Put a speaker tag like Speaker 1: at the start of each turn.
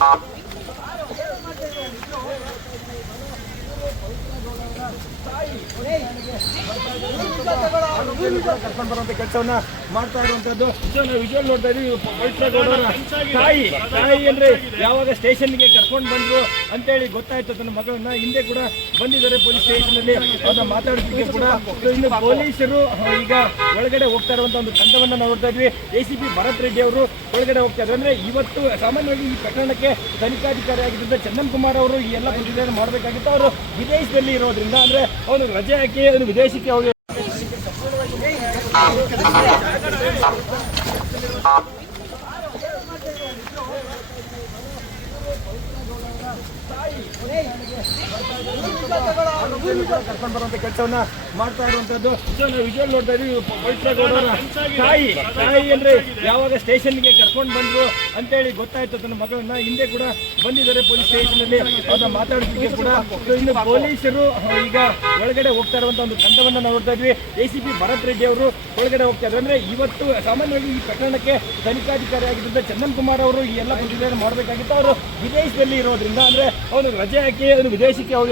Speaker 1: Thank you. ಕರ್ಕೊಂಡು ಬರುವಂತ ಕೆಲಸವನ್ನ ಮಾಡ್ತಾ ಇರುವಂತದ್ದು. ವಿಜುವಲ್ ನೋಡ್ತಾ ಇದೀವಿ. ತಾಯಿ ತಾಯಿ ಅಂದ್ರೆ ಯಾವಾಗ ಸ್ಟೇಷನ್ಗೆ ಕರ್ಕೊಂಡು ಬಂದ್ರು ಅಂತೇಳಿ ಗೊತ್ತಾಯ್ತು ತನ್ನ ಮಗಳನ್ನ. ಹಿಂದೆ ಕೂಡ ಬಂದಿದ್ದಾರೆ ಪೊಲೀಸ್ ಸ್ಟೇಷನ್ ಅಲ್ಲಿ ಅವ್ರನ್ನ ಮಾತಾಡೋದಕ್ಕೆ ಕೂಡ. ಇನ್ನು ಪೊಲೀಸರು ಈಗ ಒಳಗಡೆ ಹೋಗ್ತಾ ಇರುವಂತ ಒಂದು ತಂಡವನ್ನ ನಾವು ನೋಡ್ತಾ ಇದ್ವಿ. A C P Bharat Reddy ಅವರು ಒಳಗಡೆ ಹೋಗ್ತಾ ಇದ್ದಾರೆ. ಅಂದ್ರೆ ಇವತ್ತು ಸಾಮಾನ್ಯವಾಗಿ ಈ ಪ್ರಕರಣಕ್ಕೆ ತನಿಖಾಧಿಕಾರಿ ಆಗಿದ್ದ ಚಂದನ್ ಕುಮಾರ್ ಅವರು ಈ ಎಲ್ಲ ಪ್ರತಿಕ್ರಿಯೆ ಮಾಡಬೇಕಾಗಿತ್ತು. ಅವರು ವಿದೇಶದಲ್ಲಿ ಇರೋದ್ರಿಂದ ಅಂದ್ರೆ ಅವನು ರಜೆ ಹಾಕಿ ಅವನು ವಿದೇಶಕ್ಕೆ ಹೋಗಿ Hey! ಕರ್ಕೊಂಡು ಬರುವಂತ ಕೆಲಸವನ್ನ ಮಾಡ್ತಾ ಇರುವಂತದ್ದು. ವಿಜುವಲ್ ನೋಡ್ತಾ ಇದೀವಿ ತಾಯಿ ತಾಯಿ ಅಂದ್ರೆ ಯಾವಾಗ ಸ್ಟೇಷನ್ಗೆ ಕರ್ಕೊಂಡು ಬಂದ್ರು ಅಂತೇಳಿ ಗೊತ್ತಾಯ್ತು. ತನ್ನ ಮಗಳನ್ನ ಹಿಂದೆ ಕೂಡ ಬಂದಿದ್ದಾರೆ ಪೊಲೀಸ್ ಸ್ಟೇಷನ್ ಅಲ್ಲಿ. ಅವ್ರನ್ನ ಮಾತಾಡೋದಕ್ಕೆ ಕೂಡ ಇನ್ನು ಪೊಲೀಸರು ಈಗ ಒಳಗಡೆ ಹೋಗ್ತಾ ಇರುವಂತ ಒಂದು ತಂಡವನ್ನ ನೋಡ್ತಾ ಇದ್ವಿ. A C P Bharat Reddy ಅವರು ಒಳಗಡೆ ಹೋಗ್ತಾ ಇದ್ದಾರೆ ಅಂದ್ರೆ ಇವತ್ತು ಸಾಮಾನ್ಯವಾಗಿ ಈ ಪ್ರಕರಣಕ್ಕೆ ತನಿಖಾಧಿಕಾರಿ ಆಗಿದ್ದ ಚಂದನ್ ಕುಮಾರ್ ಅವರು ಈ ಎಲ್ಲ ಪ್ರತಿಕ್ರಿಯೆ ಮಾಡಬೇಕಾಗಿತ್ತು. ಅವರು ವಿದೇಶದಲ್ಲಿ ಇರೋದ್ರಿಂದ ಅಂದ್ರೆ ಅವನು ರಜೆ ಹಾಕಿ ಅವನು ವಿದೇಶಕ್ಕೆ ಹೋಗಿ